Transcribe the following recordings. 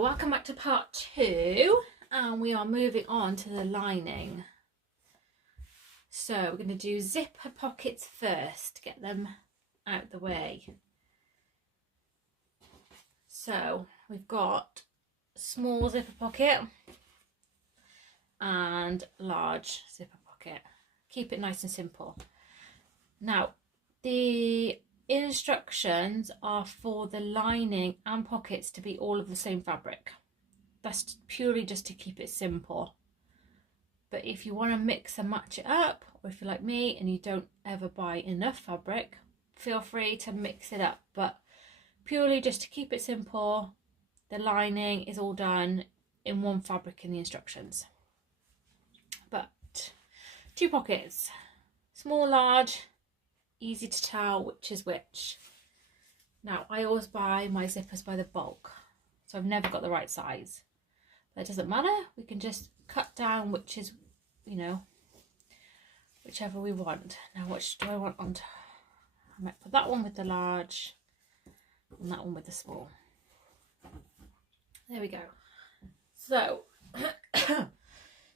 So welcome back to part 2, and we are moving on to the lining. So we're going to do zipper pockets first, get them out the way. So we've got small zipper pocket and large zipper pocket. Keep it nice and simple. Now the instructions are for the lining and pockets to be all of the same fabric. That's purely just to keep it simple. But if you want to mix and match it up, or if you're like me and you don't ever buy enough fabric, feel free to mix it up. But purely just to keep it simple, the lining is all done in one fabric in the instructions. But 2 pockets, small, large, easy to tell which is which. Now I always buy my zippers by the bulk, so I've never got the right size. But it doesn't matter, we can just cut down which is, you know, whichever we want. Now which do I want on top? I might put that one with the large and that one with the small. There we go. So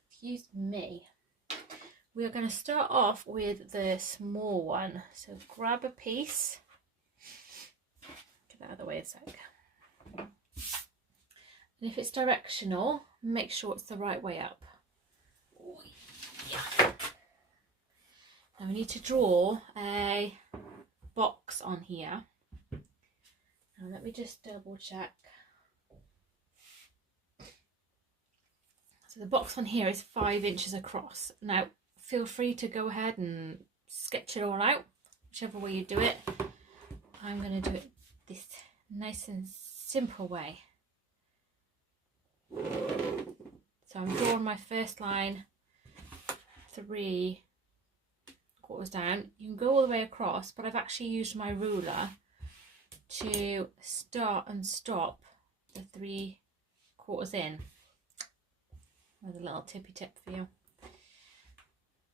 excuse me, we are going to start off with the small one. So grab a piece, get that out of the way a sec. And if it's directional, make sure it's the right way up. Oh, yeah. Now we need to draw a box on here. Now let me just double check. So the box on here is 5 inches across. Now feel free to go ahead and sketch it all out, whichever way you do it. I'm going to do it this nice and simple way. So I'm drawing my first line 3/4 down. You can go all the way across, but I've actually used my ruler to start and stop the 3/4 in with a little tippy tip for you.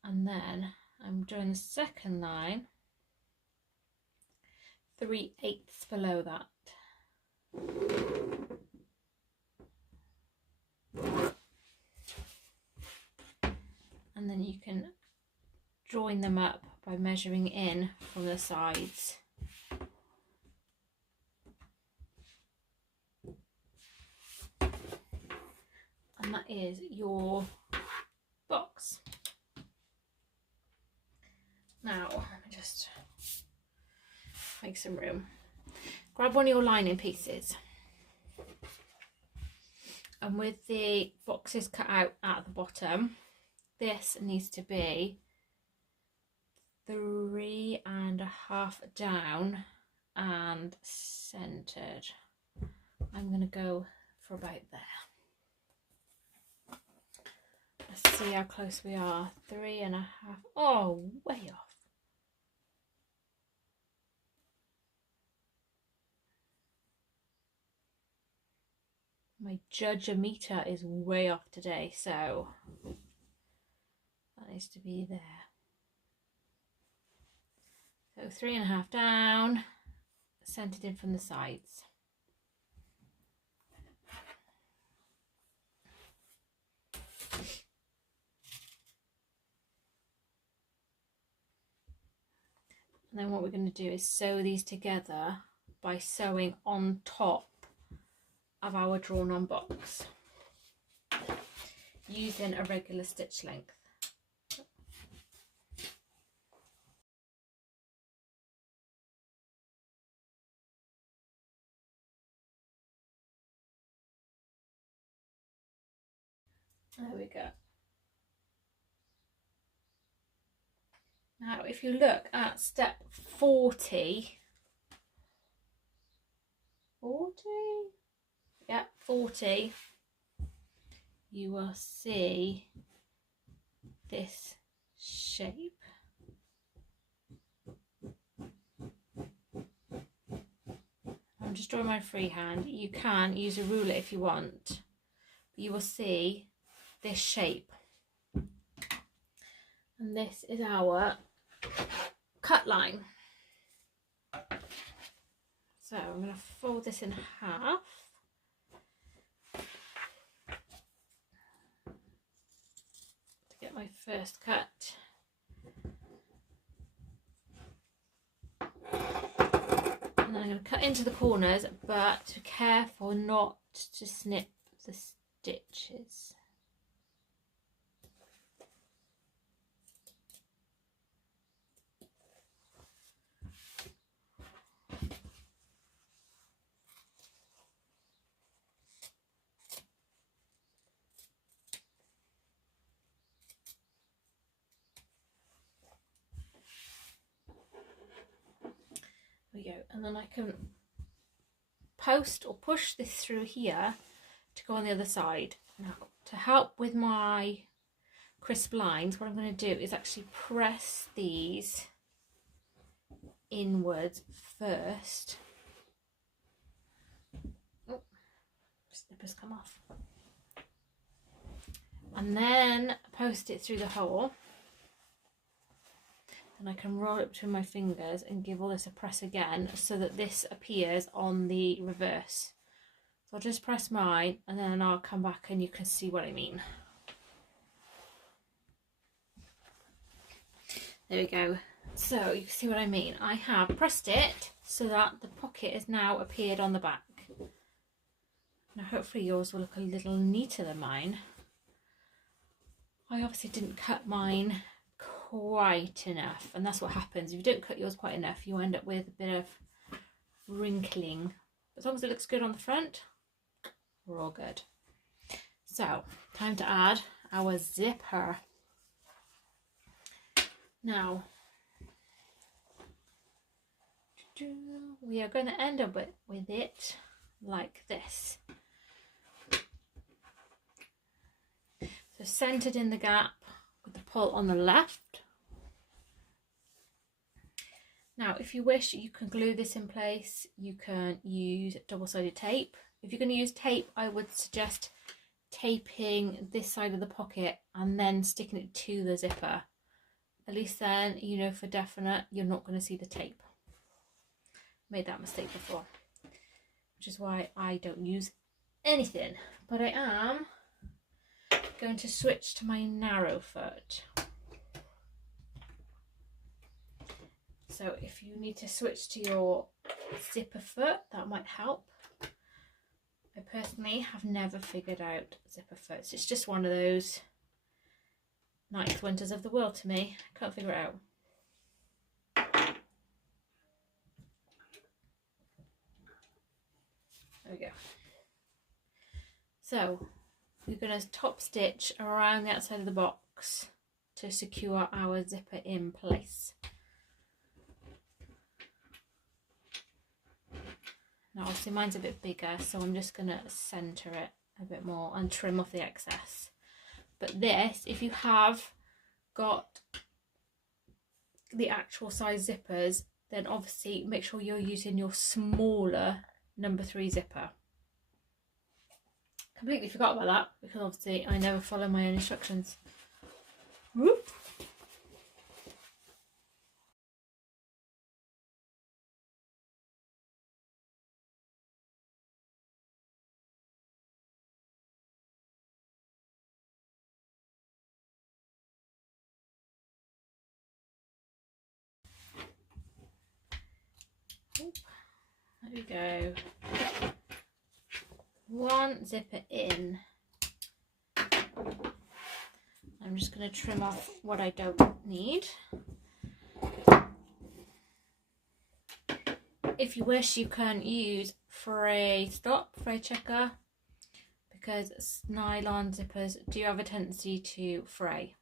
And then I'm doing the second line 3/8 below that. And then you can join them up by measuring in from the sides. And that is your box. Now, let me just make some room. Grab one of your lining pieces. And with the boxes cut out at the bottom, this needs to be 3.5 down and centered. I'm going to go for about there. Let's see how close we are. 3.5. Oh, way off. My judge-o-meter is way off today, so that needs to be there. So 3.5 down, centered in from the sides. And then what we're going to do is sew these together by sewing on top of our drawn on box using a regular stitch length. There we go. Now if you look at step 40, yeah, 40, you will see this shape. I'm just drawing my freehand. You can use a ruler if you want, but you will see this shape. And this is our cut line. So I'm going to fold this in half my first cut. And then I'm going to cut into the corners, but be careful not to snip the stitches. There we go, and then I can post or push this through here to go on the other side. Now, to help with my crisp lines, what I'm going to do is actually press these inwards first. Oh, snippers come off. And then post it through the hole. And I can roll it between my fingers and give all this a press again so that this appears on the reverse. So I'll just press mine and then I'll come back and you can see what I mean. There we go. So you can see what I mean. I have pressed it so that the pocket has now appeared on the back. Now hopefully yours will look a little neater than mine. I obviously didn't cut mine quite enough, and that's what happens if you don't cut yours quite enough. You end up with a bit of wrinkling. As long as it looks good on the front, we're all good. So time to add our zipper. Now we are going to end up with it like this. So centered in the gap with the pull on the left. Now if you wish, you can glue this in place. You can use double-sided tape. If you're going to use tape, I would suggest taping this side of the pocket and then sticking it to the zipper. At least then you know for definite you're not going to see the tape. Made that mistake before, which is why I don't use anything. But I am going to switch to my narrow foot. So if you need to switch to your zipper foot, that might help. I personally have never figured out zipper foots. It's just one of those ninth wonders of the world to me. I can't figure it out. There we go. So we're going to top stitch around the outside of the box to secure our zipper in place. Now obviously mine's a bit bigger, so I'm just going to centre it a bit more and trim off the excess. But this, if you have got the actual size zippers, then obviously make sure you're using your smaller number 3 zipper. Completely forgot about that because obviously I never follow my own instructions. Whoop. There we go. One zipper in. I'm just going to trim off what I don't need. If you wish, you can use fray checker, because nylon zippers do have a tendency to fray.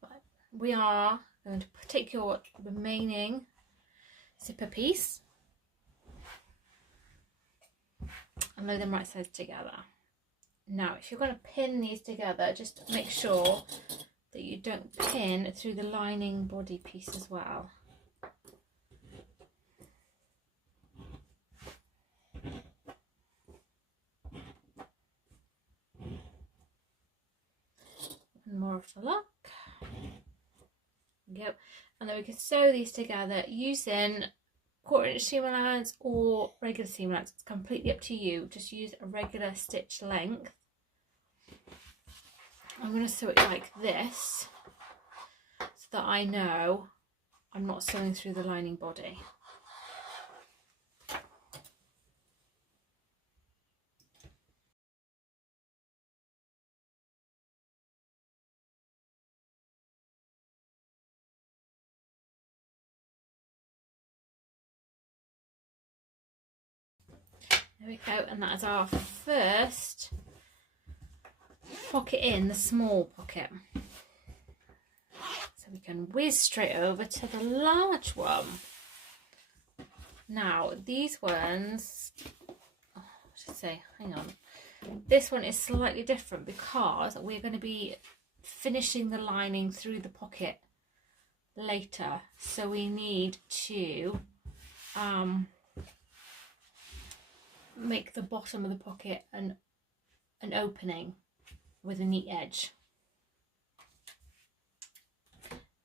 But we are going to take your remaining zipper piece and lay them right sides together. Now if you're going to pin these together, just make sure that you don't pin through the lining body piece as well. And more of the luck. Yep. And then we can sew these together using 1/4 inch seam allowance or regular seam allowance. It's completely up to you. Just use a regular stitch length I'm going to sew it like this so that I know I'm not sewing through the lining body. There we go, and that is our first pocket in, the small pocket. So we can whiz straight over to the large one. Now these ones, I should say, hang on, this one is slightly different because we're going to be finishing the lining through the pocket later, so we need to make the bottom of the pocket an opening with a neat edge.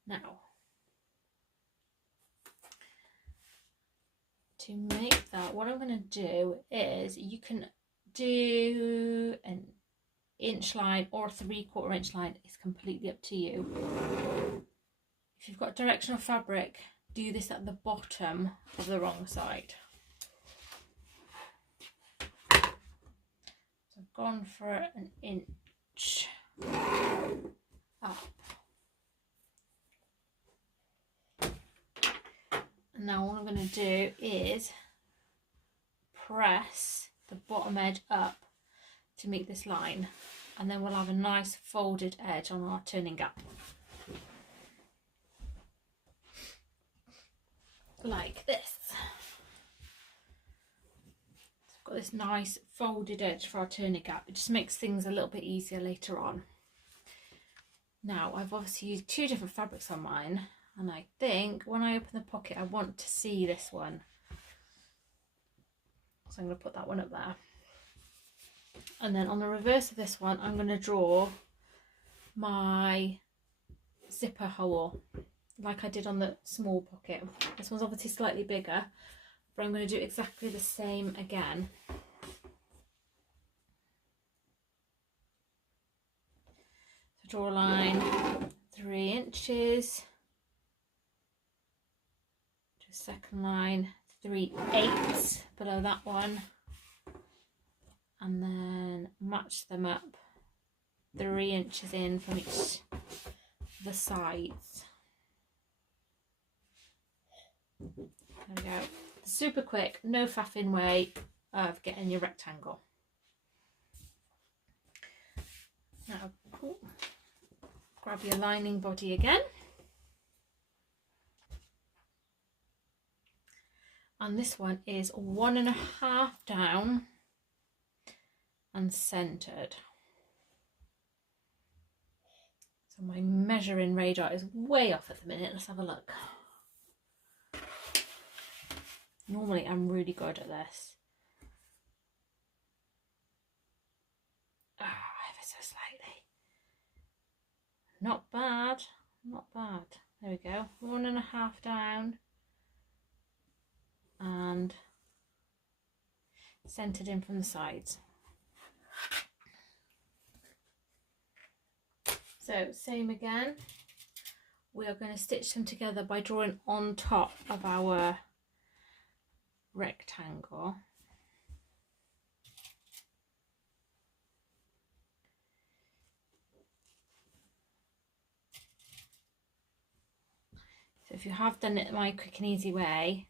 Now, to make that, what I'm going to do is, you can do an inch line or a 3/4 inch line, it's completely up to you. If you've got directional fabric, do this at the bottom of the wrong side. So I've gone for an inch up. And now what I'm going to do is press the bottom edge up to make this line, and then we'll have a nice folded edge on our turning gap. Like this. So I've got this nice folded edge for our turning gap. It just makes things a little bit easier later on. Now I've obviously used 2 different fabrics on mine, and I think when I open the pocket I want to see this one. So I'm going to put that one up there. And then on the reverse of this one I'm going to draw my zipper hole like I did on the small pocket. This one's obviously slightly bigger, but I'm going to do exactly the same again. So draw a line 3 inches, do a second line 3/8 below that one, and then match them up 3 inches in from each of the sides. There we go. Super quick, no faffing way of getting your rectangle. Now grab your lining body again, and this one is 1.5 down and centered. So my measuring radar is way off at the minute. Let's have a look. Normally I'm really good at this. Ever so slightly. Not bad, not bad. There we go. 1.5 down and centered in from the sides. So same again. We are going to stitch them together by drawing on top of our rectangle. So if you have done it my quick and easy way,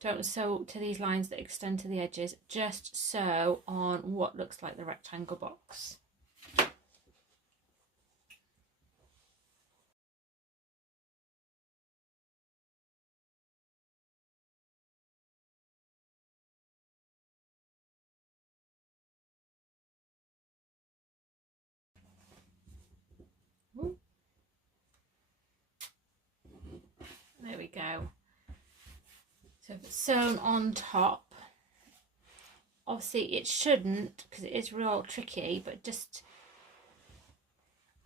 don't sew to these lines that extend to the edges, just sew on what looks like the rectangle box. There we go. So if it's sewn on top, obviously it shouldn't, because it is real tricky, but just,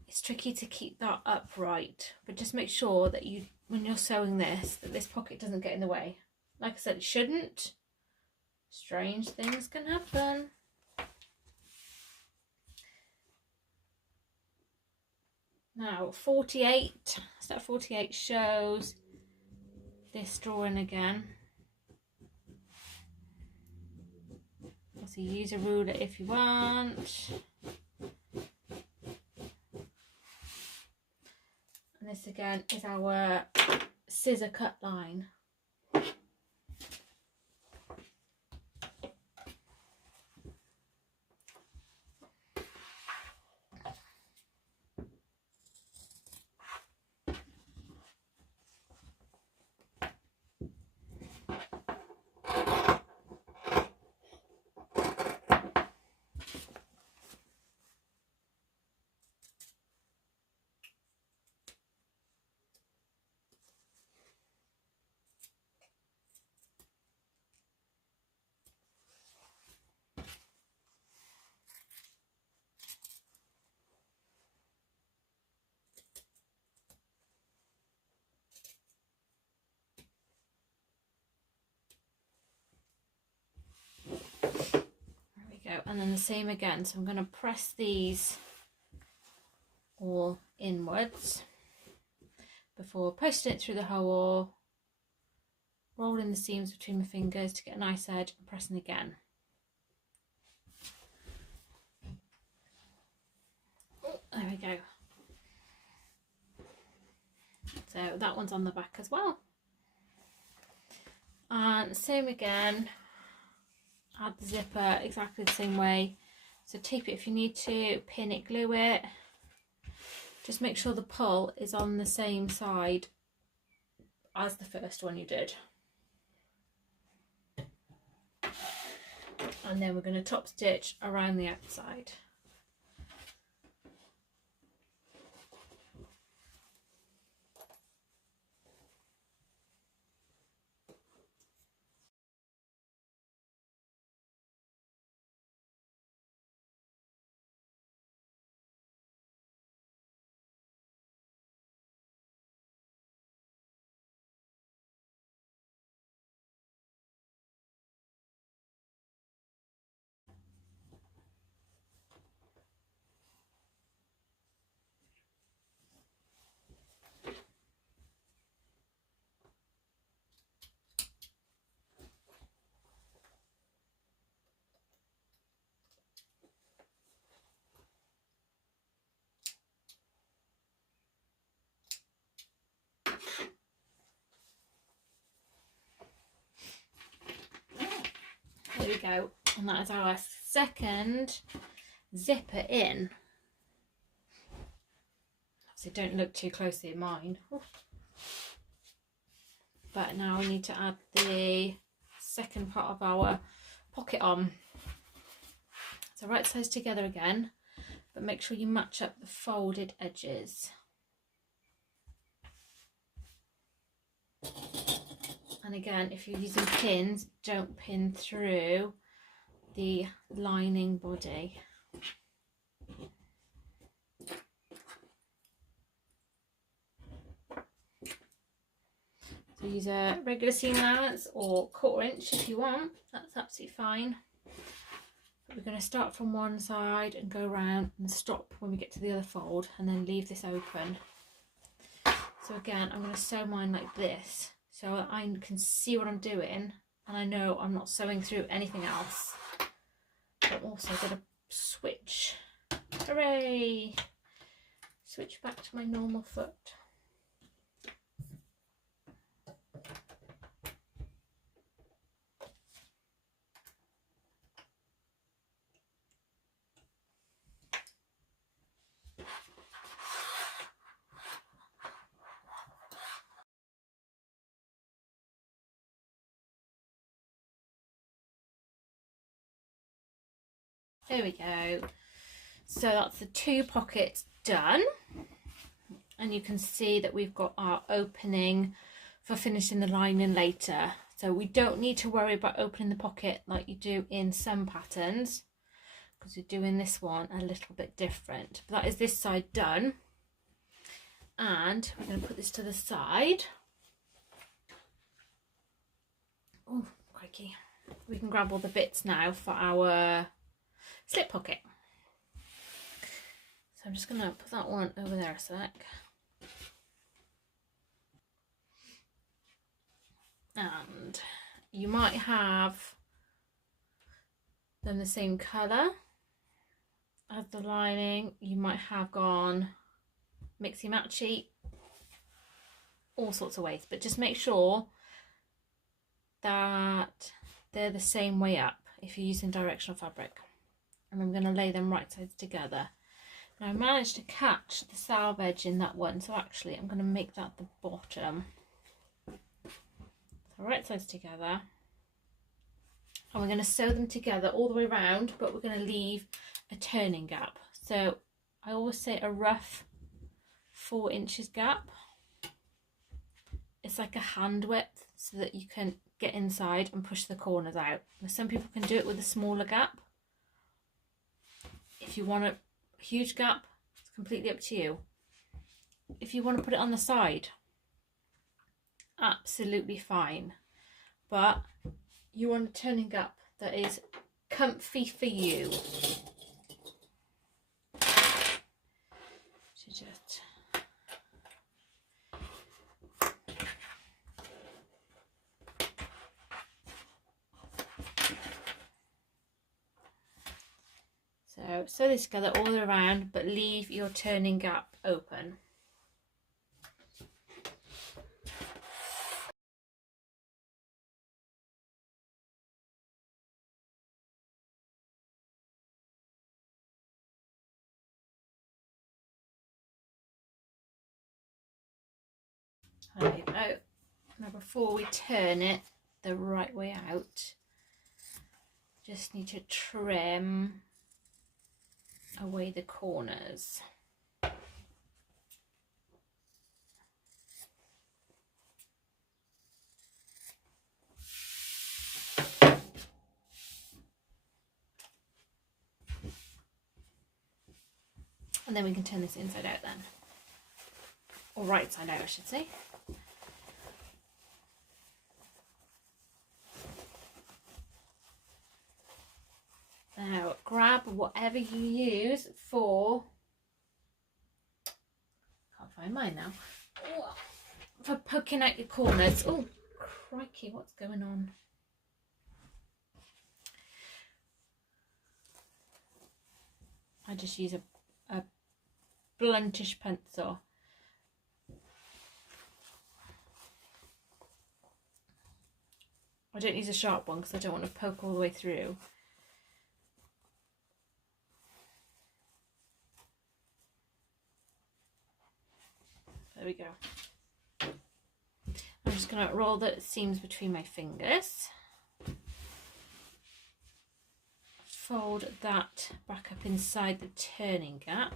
it's tricky to keep that upright, but just make sure that you, when you're sewing this, that this pocket doesn't get in the way. Like I said, it shouldn't. Strange things can happen. Now 48, step 48 shows this drawing again. So use a ruler if you want. And this again is our scissor cut line. And then the same again, so I'm going to press these all inwards before posting it through the hole, rolling the seams between my fingers to get a nice edge and pressing again. There we go. So that one's on the back as well. And same again. Add the zipper exactly the same way. So tape it if you need to, pin it, glue it. Just make sure the pull is on the same side as the first one you did. And then we're going to top stitch around the outside. There we go, and that is our second zipper in. So don't look too closely at mine. But now we need to add the second part of our pocket on. So right sides together again, but make sure you match up the folded edges. And again, if you're using pins, don't pin through the lining body. So use a regular seam allowance or 1/4 inch if you want, that's absolutely fine. But we're going to start from one side and go around and stop when we get to the other fold and then leave this open. So again, I'm going to sew mine like this, so I can see what I'm doing and I know I'm not sewing through anything else. But I'm also going to switch, hooray, switch back to my normal foot. There we go. So that's the 2 pockets done. And you can see that we've got our opening for finishing the lining later. So we don't need to worry about opening the pocket like you do in some patterns, because you're doing this one a little bit different. But that is this side done. And we're going to put this to the side. Oh, crikey. We can grab all the bits now for our slip pocket. So I'm just going to put that one over there a sec. And you might have them the same colour as the lining. You might have gone mixy matchy, all sorts of ways, but just make sure that they're the same way up if you're using directional fabric. And I'm going to lay them right sides together. Now I managed to catch the salve edge in that one, so actually I'm going to make that the bottom. So right sides together, and we're going to sew them together all the way around, but we're going to leave a turning gap. So I always say a rough 4 inches gap. It's like a hand width so that you can get inside and push the corners out. Now, some people can do it with a smaller gap. If you want a huge gap, it's completely up to you. If you want to put it on the side, absolutely fine. But you want a turning gap that is comfy for you. So just sew this together all the way around, but leave your turning gap open. There you go. Now before we turn it the right way out, just need to trim away the corners. And then we can turn this inside out then. Or right side out, I should say. Now grab whatever you use for, can't find mine now, for poking out your corners. Oh crikey, what's going on? I just use a bluntish pencil. I don't use a sharp one because I don't want to poke all the way through. There we go. I'm just going to roll the seams between my fingers. Fold that back up inside the turning gap.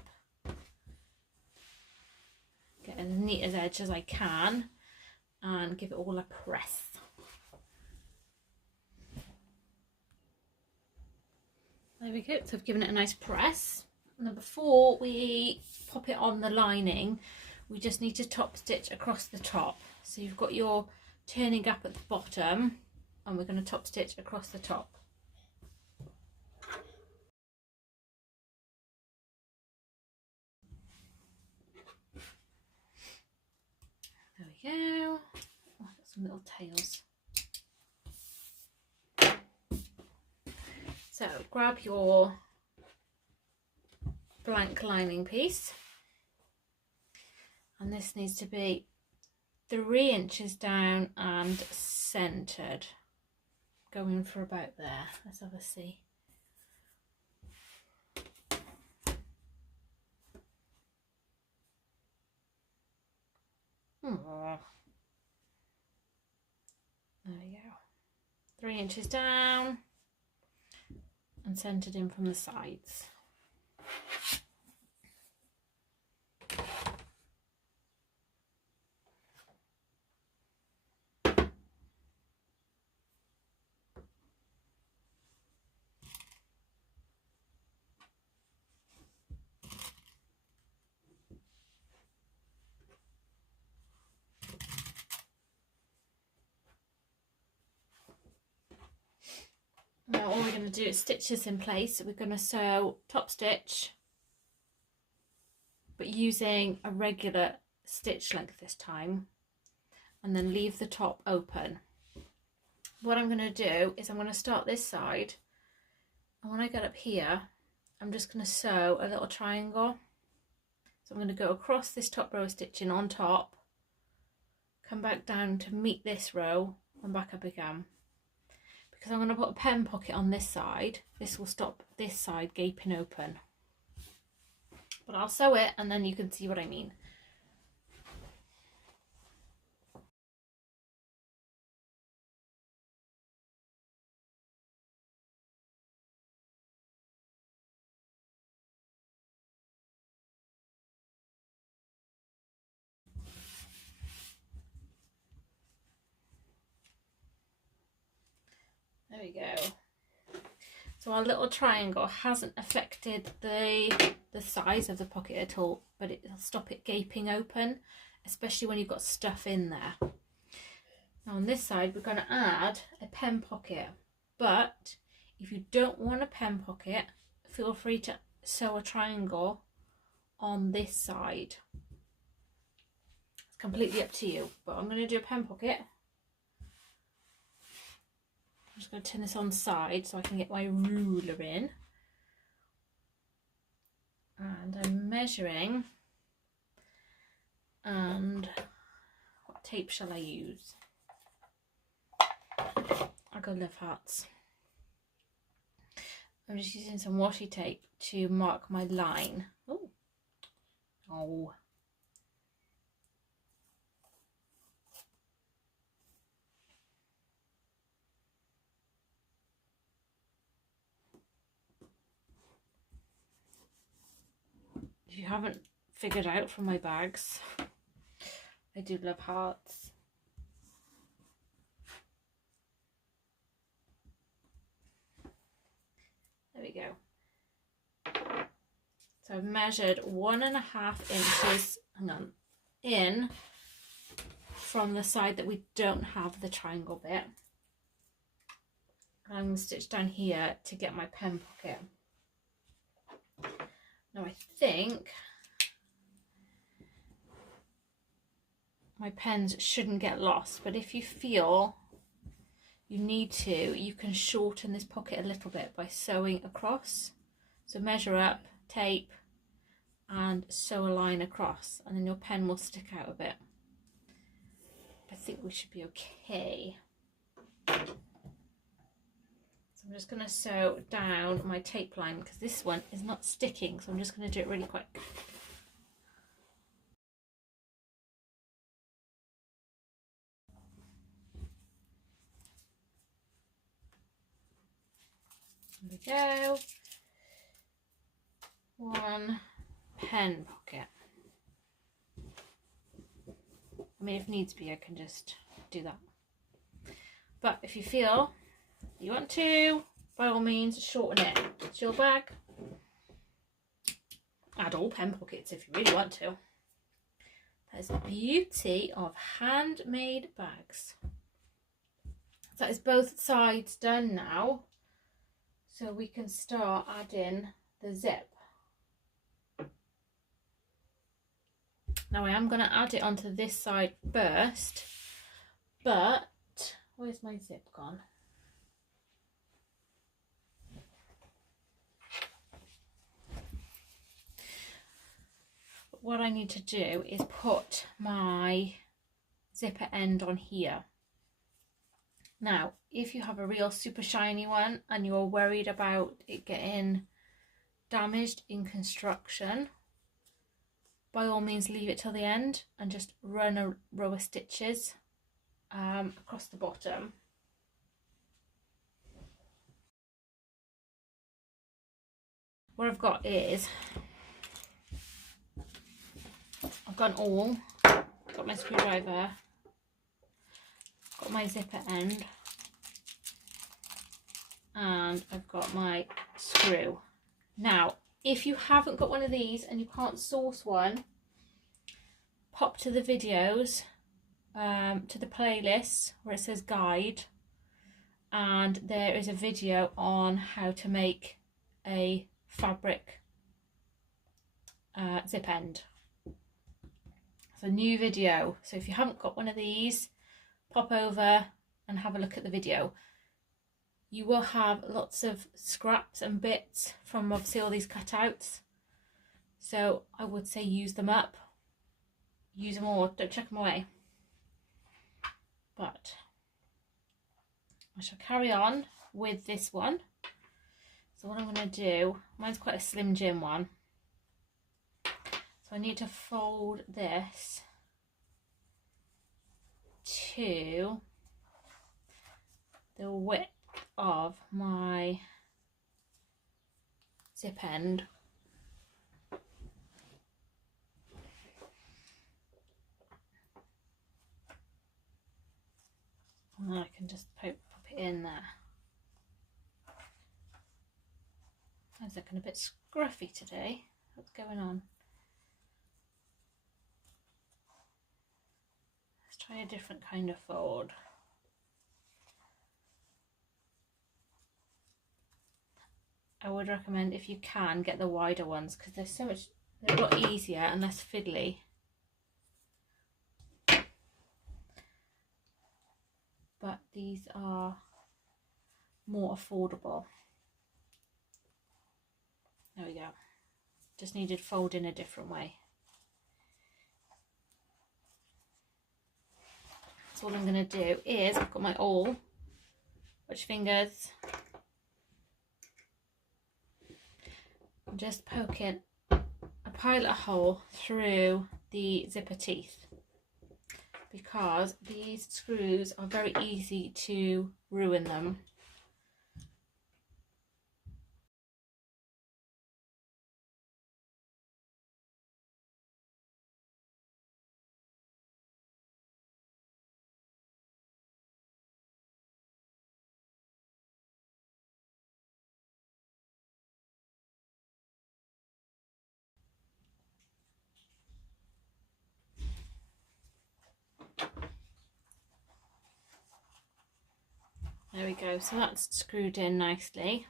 Get as neat as edge as I can and give it all a press. There we go, so I've given it a nice press. Now before we pop it on the lining, we just need to top stitch across the top. So you've got your turning gap at the bottom and we're going to top stitch across the top. There we go. Oh, I've got some little tails. So grab your blank lining piece, and this needs to be 3 inches down and centered, going for about there. Let's have a see. Oh. There we go. 3 inches down and centered in from the sides. Now all we're going to do is stitch this in place. So we're going to sew top stitch but using a regular stitch length this time, and then leave the top open. What I'm going to do is I'm going to start this side, and when I get up here, I'm just going to sew a little triangle. So I'm going to go across this top row of stitching on top, come back down to meet this row and back up again. Because I'm going to put a pen pocket on this side, this will stop this side gaping open. But I'll sew it and then you can see what I mean. There we go. So our little triangle hasn't affected the size of the pocket at all, but it'll stop it gaping open, especially when you've got stuff in there. Now on this side, we're going to add a pen pocket, but if you don't want a pen pocket, feel free to sew a triangle on this side. It's completely up to you, but I'm going to do a pen pocket. I'm just going to turn this on side so I can get my ruler in. And I'm measuring. And what tape shall I use? I got love hearts. I'm just using some washi tape to mark my line. Oh. Oh. If you haven't figured out from my bags, I do love hearts. There we go. So I've measured 1.5 inches, hang on, in from the side that we don't have the triangle bit. And I'm going to stitch down here to get my pen pocket. Now I think my pens shouldn't get lost, but if you feel you need to, you can shorten this pocket a little bit by sewing across. So measure up, tape, and sew a line across, and then your pen will stick out a bit. I think we should be okay. So I'm just going to sew down my tape line because this one is not sticking, so I'm just going to do it really quick. There we go. One pen pocket. I mean, if needs be, I can just do that. But if you feel you want to, by all means, shorten it. It's your bag. Add all pen pockets if you really want to. That is the beauty of handmade bags. So that is both sides done now. So we can start adding the zip. Now I am going to add it onto this side first, but where's my zip gone? What I need to do is put my zipper end on here. Now, if you have a real super shiny one and you're worried about it getting damaged in construction, by all means leave it till the end and just run a row of stitches across the bottom. What I've got is, I've got an awl, got my screwdriver, got my zipper end, and I've got my screw. Now, if you haven't got one of these and you can't source one, pop to the videos, to the playlist where it says guide, and there is a video on how to make a fabric zip end. It's a new video, so if you haven't got one of these, pop over and have a look at the video. You will have lots of scraps and bits from obviously all these cutouts, so I would say use them up, use them all, don't chuck them away. But I shall carry on with this one. So what I'm going to do, mine's quite a Slim Jim one, so I need to fold this to the width of my zip end. And then I can just pop it in there. It's looking a bit scruffy today. What's going on? Let's try a different kind of fold. I would recommend, if you can, get the wider ones because they're a lot easier and less fiddly. But these are more affordable. There we go. Just needed folding a different way. So what I'm going to do is, I've got my awl, watch fingers. I'm just poking a pilot hole through the zipper teeth because these screws are very easy to ruin them. There we go, so that's screwed in nicely.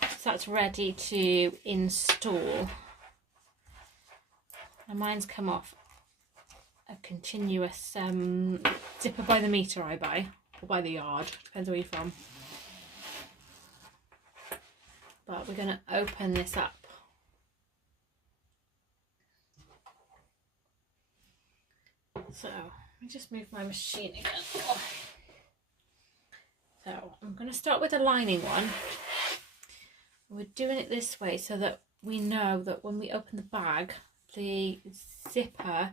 So that's ready to install. And mine's come off a continuous zipper by the meter I buy, or by the yard, depends where you're from. But we're going to open this up. So, let me just move my machine again. Oh. So I'm going to start with the lining one. We're doing it this way so that we know that when we open the bag, the zipper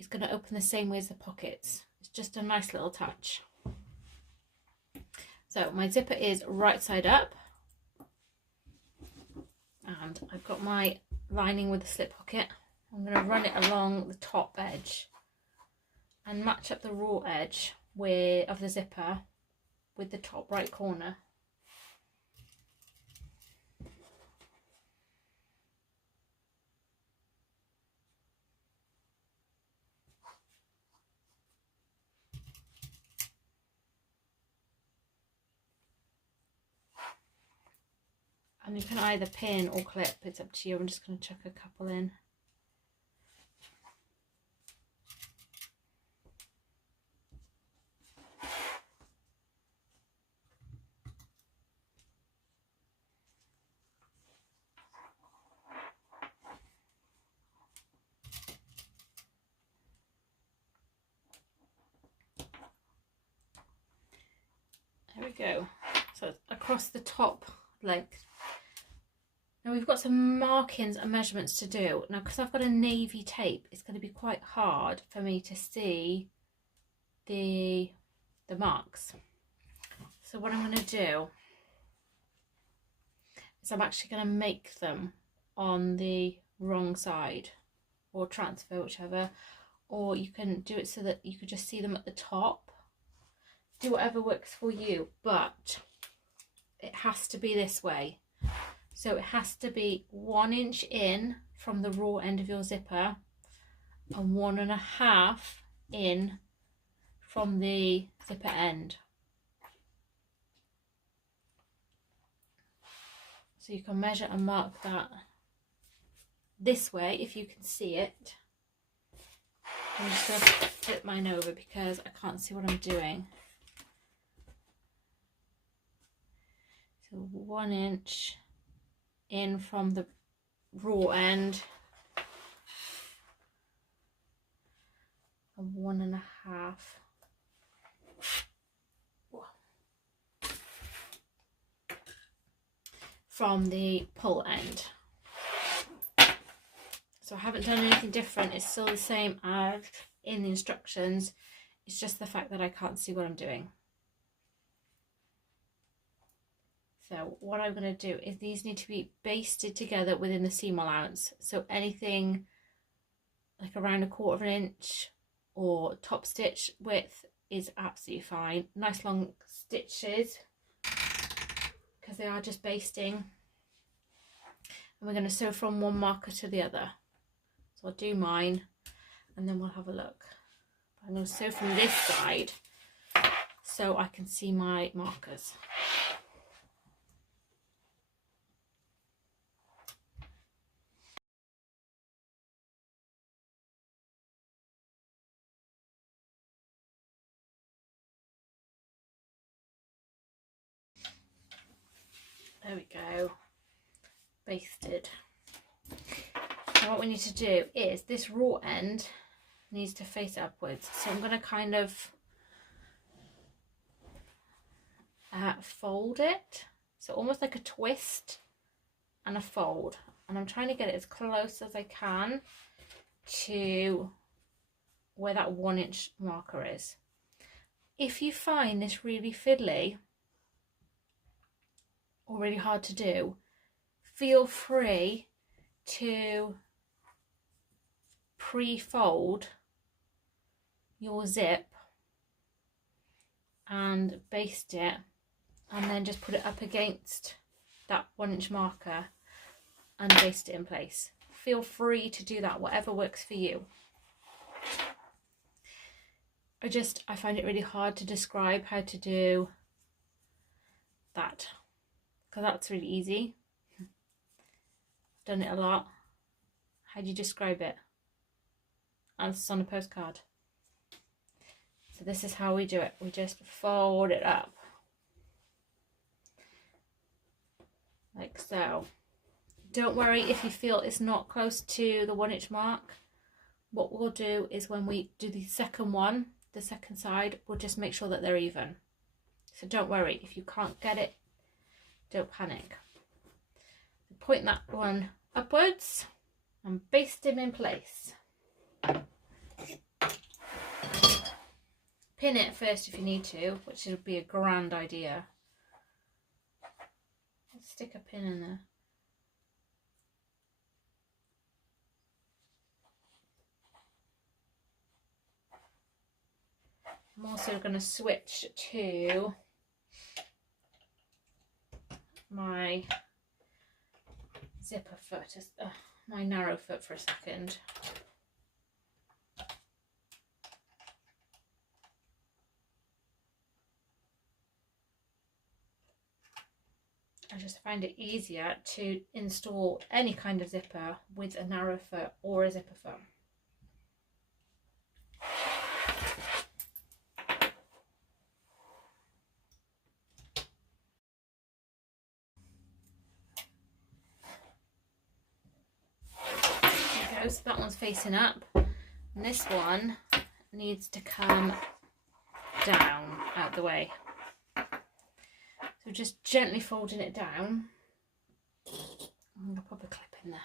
is going to open the same way as the pockets. It's just a nice little touch. So my zipper is right side up. And I've got my lining with the slip pocket. I'm going to run it along the top edge and match up the raw edge of the zipper with the top right corner. And you can either pin or clip, it's up to you. I'm just going to chuck a couple in. There we go. So it's across the top length. Now we've got some markings and measurements to do. Now because I've got a navy tape, it's going to be quite hard for me to see the marks. So what I'm going to do is I'm actually going to make them on the wrong side, or transfer, whichever, or you can do it so that you could just see them at the top. Do whatever works for you, but it has to be this way. So it has to be 1 inch in from the raw end of your zipper and 1.5 in from the zipper end. So you can measure and mark that this way if you can see it. I'm just going to flip mine over because I can't see what I'm doing. So 1 inch in from the raw end and 1.5 from the pull end. So I haven't done anything different. It's still the same as in the instructions. It's just the fact that I can't see what I'm doing. So what I'm going to do is these need to be basted together within the seam allowance. So anything like around 1/4 inch or top stitch width is absolutely fine. Nice long stitches because they are just basting. And we're going to sew from one marker to the other. So I'll do mine and then we'll have a look. I'm going to sew from this side so I can see my markers. There we go, basted. Now what we need to do is this raw end needs to face upwards. So I'm going to kind of fold it. So almost like a twist and a fold. And I'm trying to get it as close as I can to where that 1 inch marker is. If you find this really fiddly or really hard to do, feel free to pre-fold your zip and baste it and then just put it up against that 1 inch marker and baste it in place. Feel free to do that, whatever works for you. I find it really hard to describe how to do that because that's really easy. I've done it a lot. How do you describe it? Answers on a postcard. So this is how we do it. We just fold it up like so. Don't worry if you feel it's not close to the 1 inch mark. What we'll do is when we do the second one, the second side, we'll just make sure that they're even. So don't worry if you can't get it, don't panic. Point that one upwards and baste him in place. Pin it first if you need to, which would be a grand idea. Let's stick a pin in there. I'm also going to switch to my zipper foot, my narrow foot for a second. I just find it easier to install any kind of zipper with a narrow foot or a zipper foot. So that one's facing up and this one needs to come down out the way. So just gently folding it down. I'm going to pop a clip in there.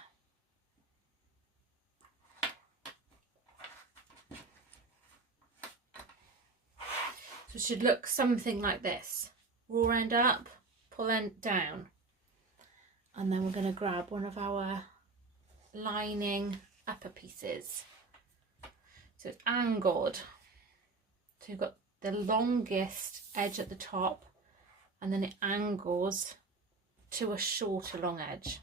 So it should look something like this. Raw end up, pull end down. And then we're going to grab one of our lining upper pieces. So it's angled. So you've got the longest edge at the top and then it angles to a shorter long edge.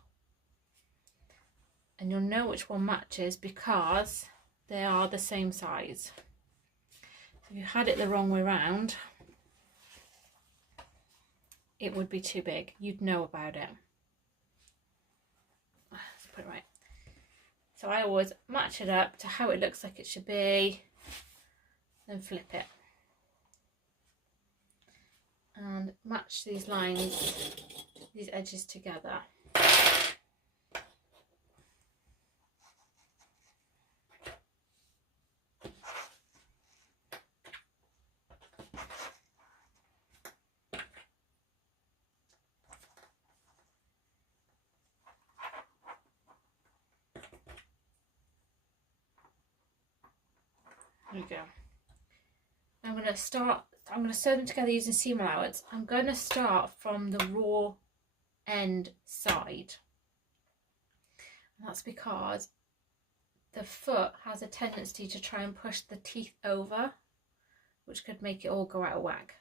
And you'll know which one matches because they are the same size. If you had it the wrong way round, it would be too big. You'd know about it. Let's put it right. So I always match it up to how it looks like it should be, then flip it. And match these lines, these edges together. There we go. I'm going to sew them together using seam allowance. I'm going to start from the raw end side. And that's because the foot has a tendency to try and push the teeth over, which could make it all go out of whack.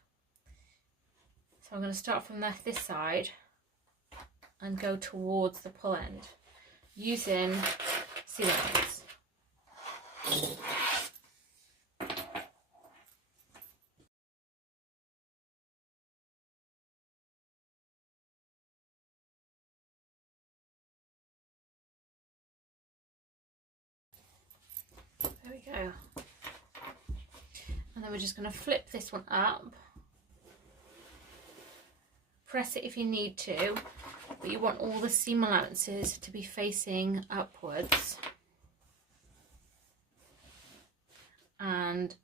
So I'm going to start from this side and go towards the pull end using seam allowance. There we go. And then we're just going to flip this one up. Press it if you need to, but you want all the seam allowances to be facing upwards. And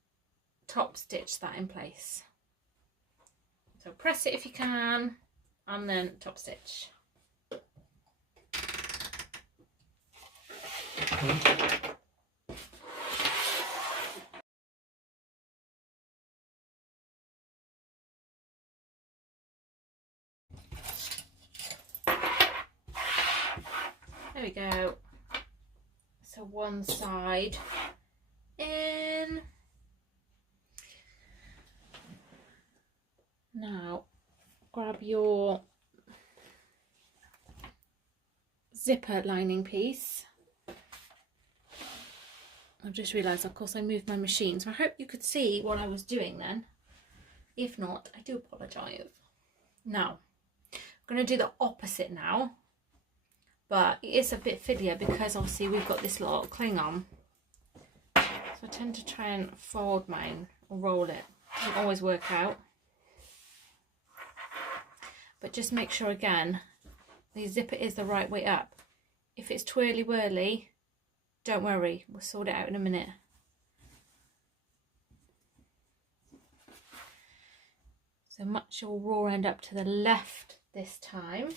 top stitch that in place. So press it if you can, and then top stitch. There we go. So one side in. Now grab your zipper lining piece. I've just realised, of course, I moved my machine, so I hope you could see what I was doing then. If not, I do apologise. Now, I'm going to do the opposite now, but it is a bit fiddlier because obviously we've got this little cling on. So I tend to try and fold mine or roll it. Doesn't always work out. But just make sure again, the zipper is the right way up. If it's twirly whirly, don't worry, we'll sort it out in a minute. So match your raw end up to the left this time.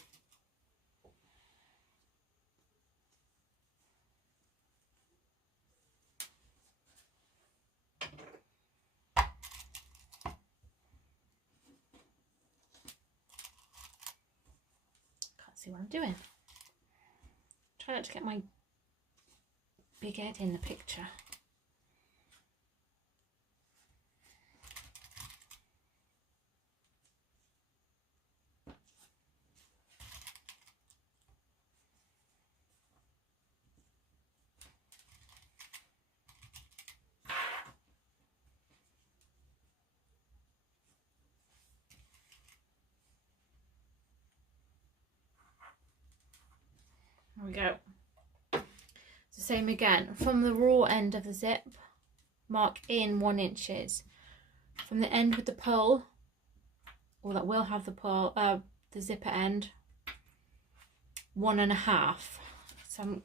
Can't see what I'm doing. Try not to get my big head in the picture. There we go. The same again, from the raw end of the zip, mark in 1 inches. From the end with the pull, or that will have the pull, the zipper end, 1.5. So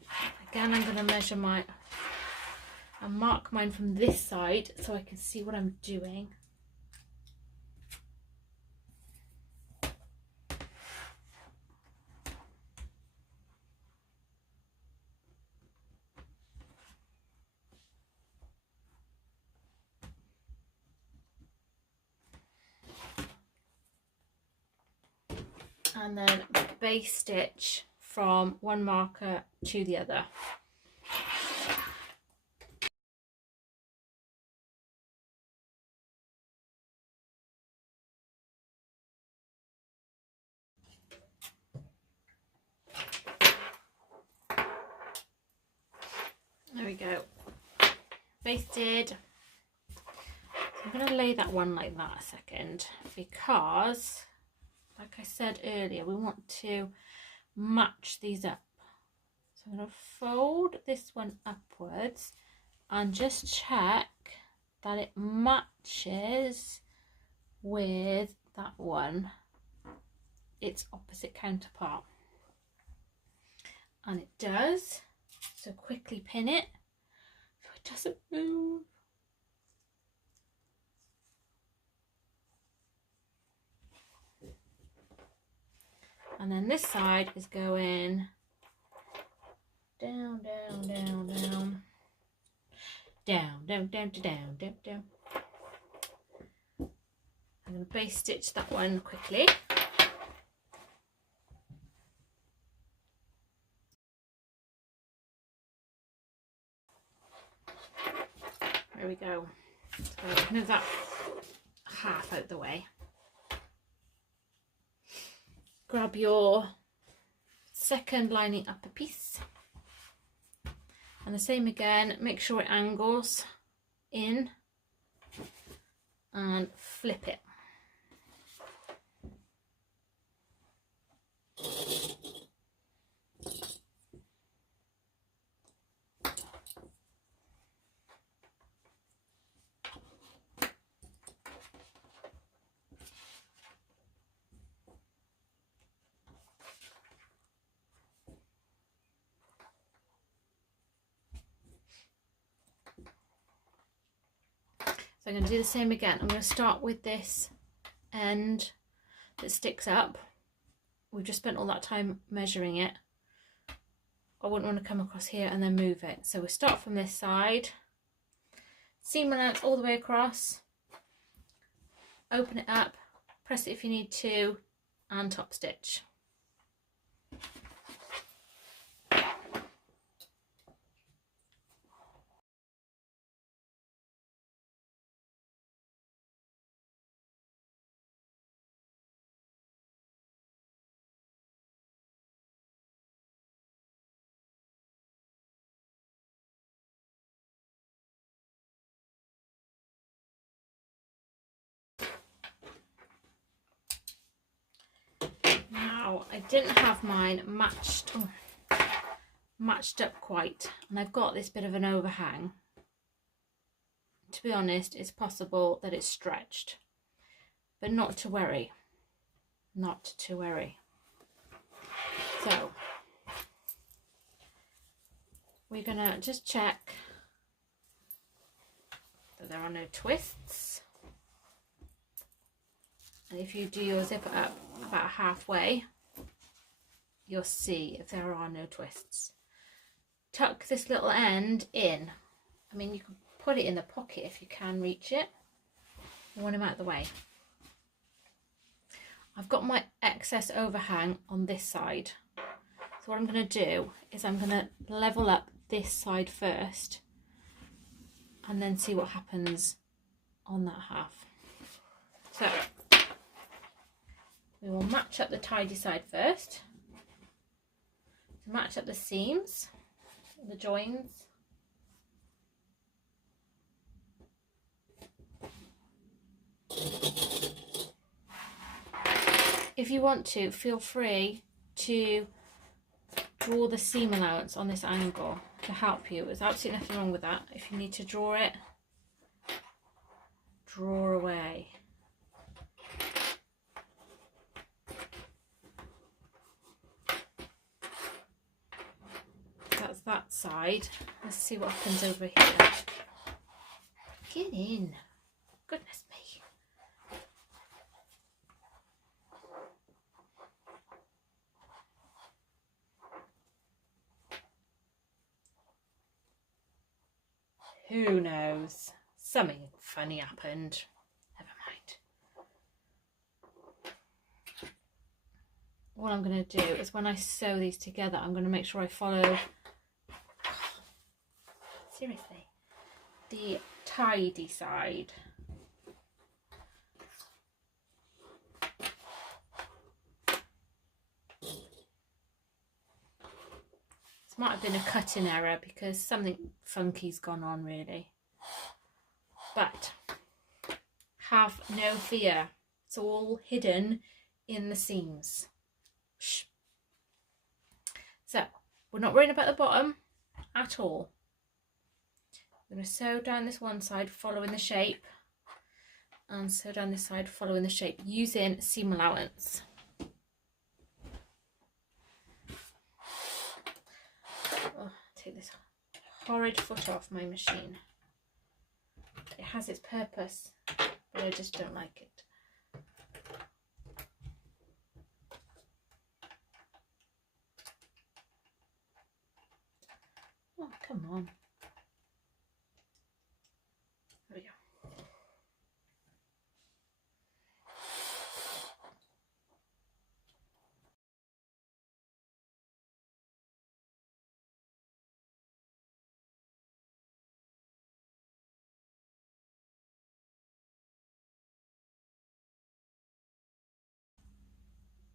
again, I'm going to measure and mark mine from this side so I can see what I'm doing. And then base stitch from one marker to the other. There we go. Basted. I'm going to lay that one like that a second because, like I said earlier, we want to match these up. So So I'm going to fold this one upwards and just check that it matches with that one, its opposite counterpart. And it does. So quickly pin it so it doesn't move. And then this side is going down, down, down, down, down, down, down, down, down, down. I'm going to base stitch that one quickly. There we go. So move that half out the way. Grab your second lining upper piece. And the same again, make sure it angles in and flip it. So I'm going to do the same again. I'm going to start with this end that sticks up. We've just spent all that time measuring it. I wouldn't want to come across here and then move it. So we'll start from this side, seam allowance all the way across, open it up, press it if you need to, and top stitch. Now, I didn't have mine matched up quite, and I've got this bit of an overhang. To be honest, it's possible that it's stretched, but not to worry, not to worry. So we're gonna just check that there are no twists. And if you do your zipper up about halfway, you'll see if there are no twists. Tuck this little end in. I mean, you can put it in the pocket if you can reach it. You want them out of the way. I've got my excess overhang on this side. So what I'm going to do is I'm going to level up this side first and then see what happens on that half. So we will match up the tidy side first. To match up the seams, the joins. If you want to, feel free to draw the seam allowance on this angle to help you. There's absolutely nothing wrong with that. If you need to draw it, draw away. That's that side. Let's see what happens over here. Get in. Goodness me. Who knows? Something funny happened. Never mind. What I'm going to do is when I sew these together, I'm going to make sure I follow, seriously, the tidy side. This might have been a cutting error because something funky's gone on really. But have no fear. It's all hidden in the seams. Shh. So We're not worrying about the bottom at all. I'm going to sew down this one side following the shape, and sew down this side following the shape using seam allowance. Oh, take this horrid foot off my machine. It has its purpose, but I just don't like it. Oh, come on. There we go.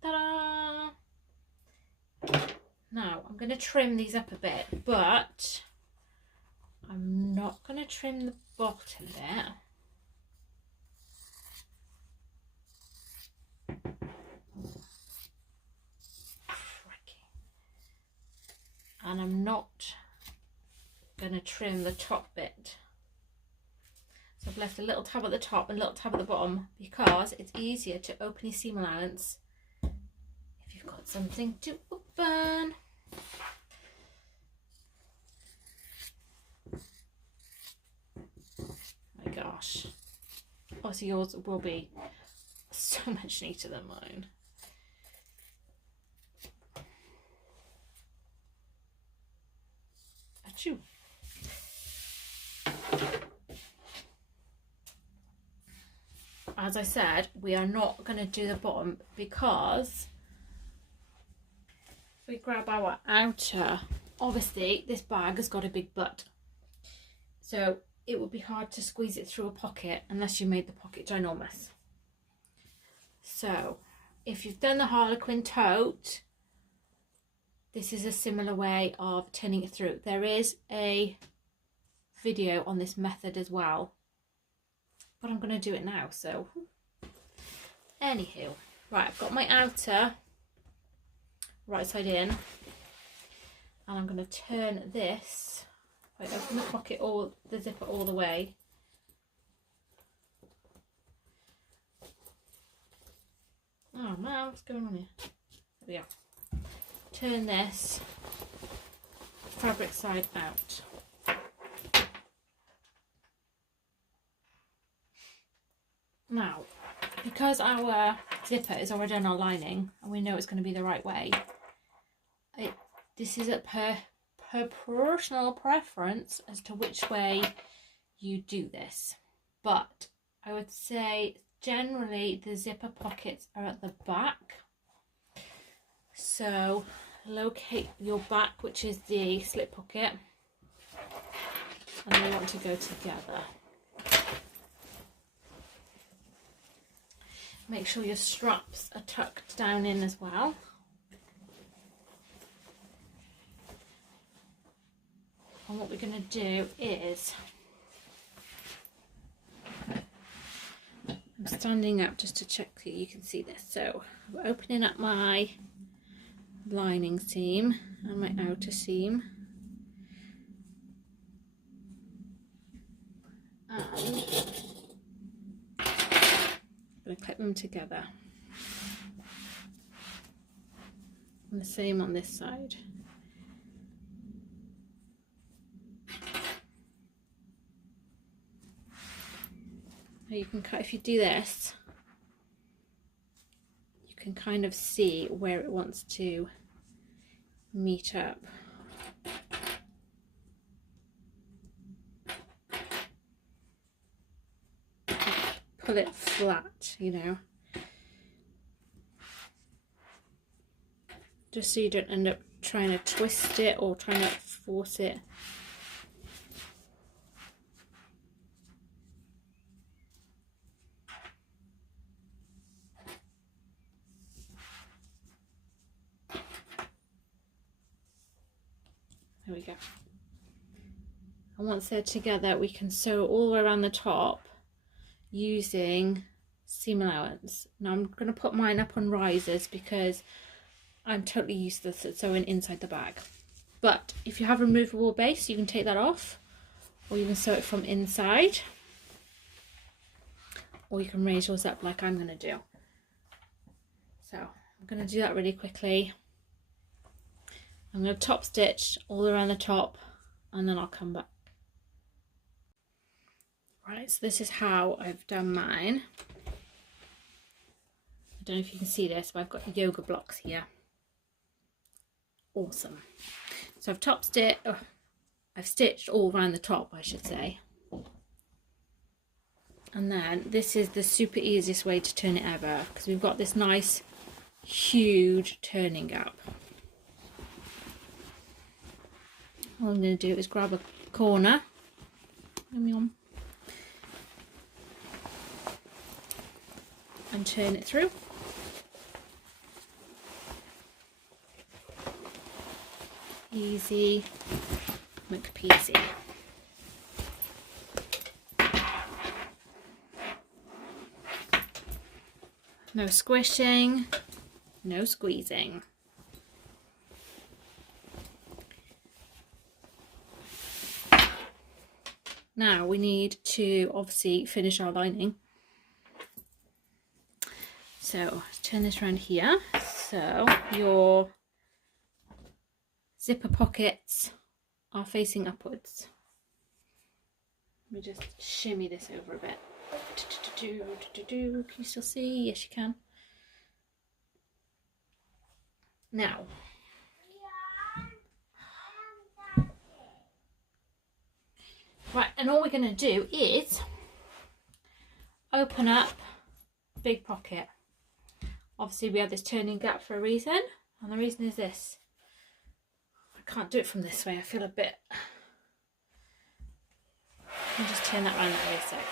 Ta-da! Now I'm going to trim these up a bit, but I'm not going to trim the bottom bit. And I'm not going to trim the top bit. So I've left a little tab at the top and a little tab at the bottom because it's easier to open your seam allowance if you've got something to open. My gosh. Obviously yours will be so much neater than mine. Achoo. As I said, we are not going to do the bottom because if we grab our outer, obviously this bag has got a big butt, so it would be hard to squeeze it through a pocket unless you made the pocket ginormous. So if you've done the Harlequin tote, this is a similar way of turning it through. There is a video on this method as well, but I'm going to do it now. So anywho, right, I've got my outer right side in, and I'm going to turn this. If I open the pocket or the zipper all the way, oh man, what's going on here? There we go. Turn this fabric side out. Now, because our zipper is already on our lining and we know it's going to be the right way, this is a per personal preference as to which way you do this. But I would say generally the zipper pockets are at the back. So locate your back, which is the slip pocket, and they want to go together. Make sure your straps are tucked down in as well. And what we're going to do is, I'm standing up just to check that you can see this. So we're opening up my lining seam and my outer seam, and I'm going to clip them together, and the same on this side. Now you can, if you do this, you can kind of see where it wants to meet up. Pull it flat, you know, just so you don't end up trying to twist it or trying to force it. There we go. And once they're together, we can sew all the way around the top using seam allowance. Now I'm going to put mine up on risers because I'm totally used to sewing inside the bag. But if you have a removable base, you can take that off, or you can sew it from inside, or you can raise yours up like I'm going to do. So I'm going to do that really quickly. I'm going to top stitch all around the top, and then I'll come back. Right, so this is how I've done mine. I don't know if you can see this, but I've got yoga blocks here. Awesome. So I've top stitched, I've stitched all around the top, I should say. And then this is the super easiest way to turn it ever, because we've got this nice huge turning gap. All I'm going to do is grab a corner and turn it through. Easy McPeasy. No squishing, no squeezing. Now we need to obviously finish our lining. So turn this around here. So your zipper pockets are facing upwards. Let me just shimmy this over a bit. Can you still see? Yes, you can. Now, right, and all we're going to do is open up big pocket. Obviously, we have this turning gap for a reason, and the reason is this. I can't do it from this way. I feel a bit. I'll just turn that around that way a sec.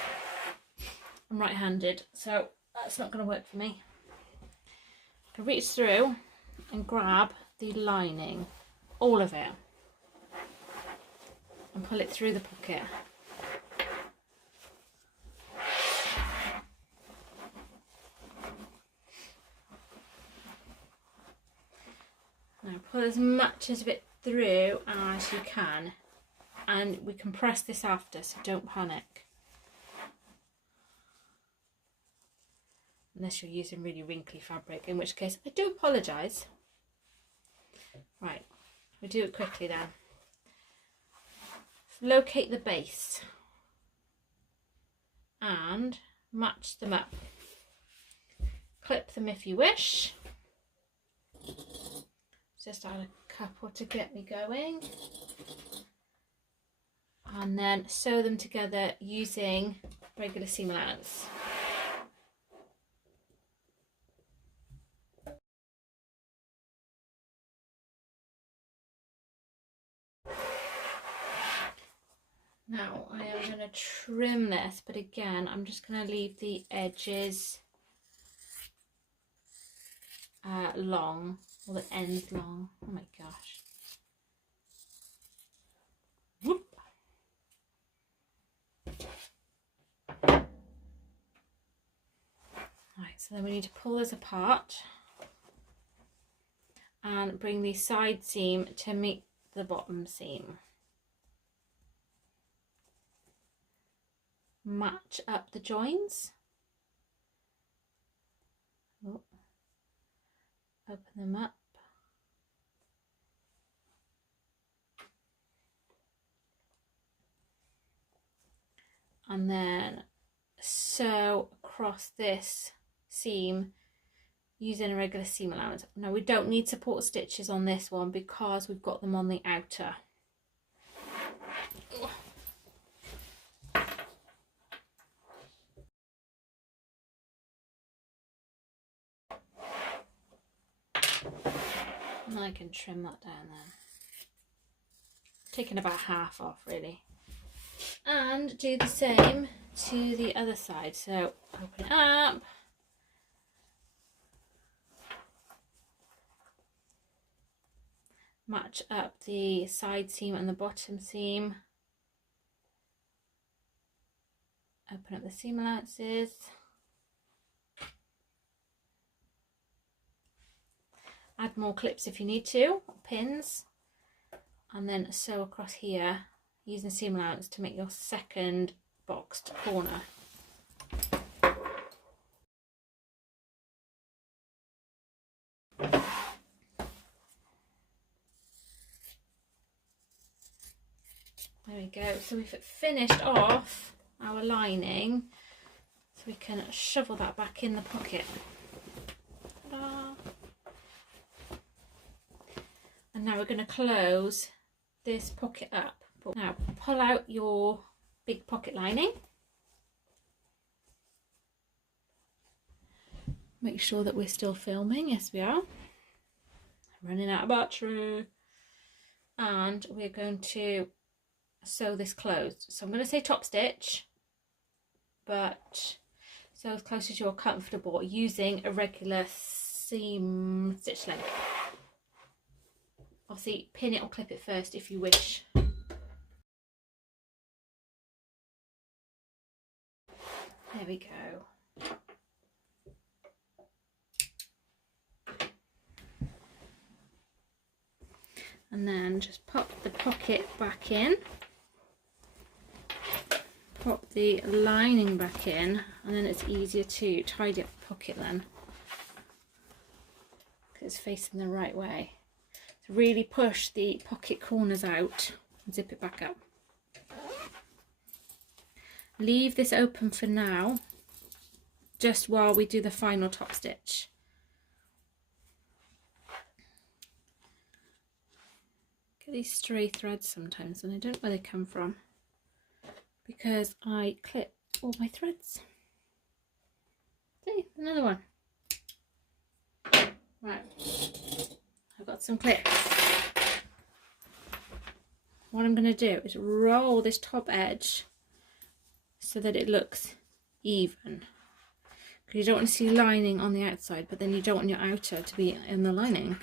I'm right-handed, so that's not going to work for me. I can reach through and grab the lining, all of it, and pull it through the pocket. Now pull as much of it through as you can, and we can press this after, so don't panic. Unless you're using really wrinkly fabric, in which case I do apologise. Right, we'll do it quickly then. Locate the base and match them up. Clip them if you wish. Just add a couple to get me going. And then sew them together using regular seam allowance. Now I am going to trim this, but again I'm just going to leave the edges long, or the ends long. Oh my gosh. Whoop. Right, so then we need to pull this apart and bring the side seam to meet the bottom seam. Match up the joins. Oh. Open them up. And then sew across this seam using a regular seam allowance. Now we don't need support stitches on this one because we've got them on the outer. And I can trim that down then. Taking about half off really. And do the same to the other side. So open it up. Match up the side seam and the bottom seam. Open up the seam allowances. Add more clips if you need to, pins. and then sew across here using seam allowance to make your second boxed corner. There we go. So we've finished off our lining, so we can shovel that back in the pocket. Ta-da. And now we're going to close this pocket up. Now pull out your big pocket lining. Make sure that we're still filming. Yes, we are. I'm running out of battery. And we're going to sew this closed. So I'm going to say top stitch, but sew as close as you're comfortable using a regular seam stitch length. Obviously pin it or clip it first if you wish. There we go. And then just pop the pocket back in, pop the lining back in, and then it's easier to tidy up the pocket then, because it's facing the right way. So really push the pocket corners out and zip it back up. Leave this open for now, just while we do the final top stitch. Get these stray threads sometimes, and I don't know where they come from, because I clip all my threads. See, another one. Right, I've got some clips. What I'm going to do is roll this top edge so that it looks even, because you don't want to see lining on the outside, but then you don't want your outer to be in the lining.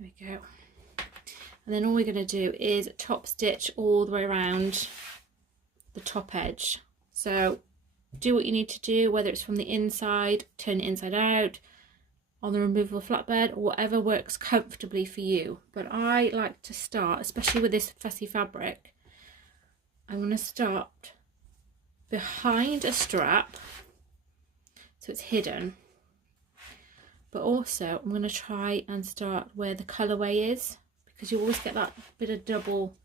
There we go. And then all we're going to do is top stitch all the way around the top edge. So do what you need to do, whether it's from the inside, turn it inside out, on the removable flatbed, or whatever works comfortably for you. But I like to start, especially with this fussy fabric, I'm going to start behind a strap so it's hidden. But also I'm going to try and start where the colourway is, because you always get that bit of double,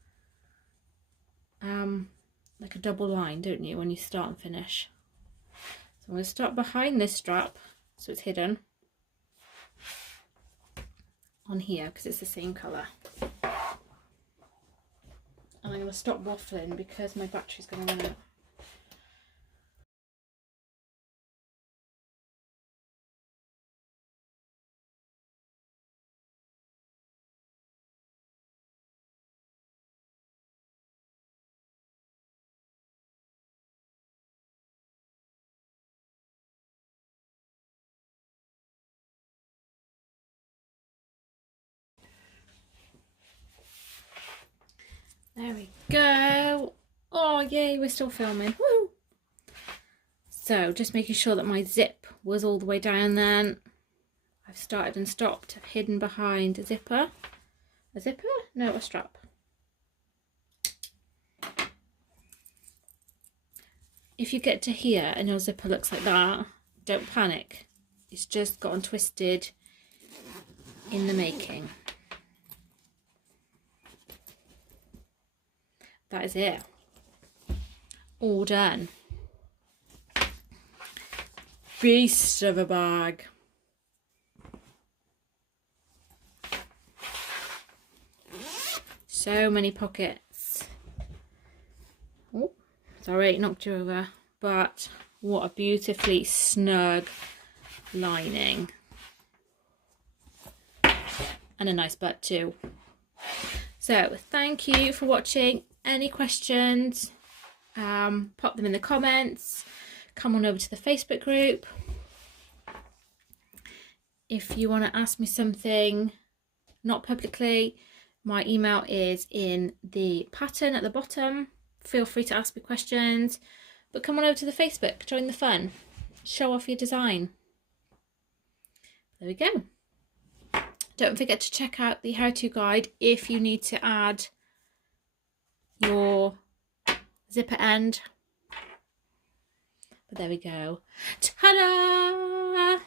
like a double line, don't you, when you start and finish. So I'm going to start behind this strap so it's hidden on here, because it's the same colour. And I'm going to stop waffling because my battery's going to run out. There we go. Oh yay, we're still filming. Woo! So just making sure that my zip was all the way down then. I've started and stopped, I've hidden behind a zipper. A zipper? No, a strap. If you get to here and your zipper looks like that, don't panic. It's just gotten twisted in the making. That is it. All done. Beast of a bag. So many pockets. Oh, sorry, knocked you over. But what a beautifully snug lining. and a nice butt too. So thank you for watching. Any questions, pop them in the comments. Come on over to the Facebook group. If you want to ask me something not publicly, my email is in the pattern at the bottom. Feel free to ask me questions, but come on over to the Facebook, join the fun, show off your design. There we go. Don't forget to check out the how-to guide if you need to add your zipper end. But there we go. Ta-da!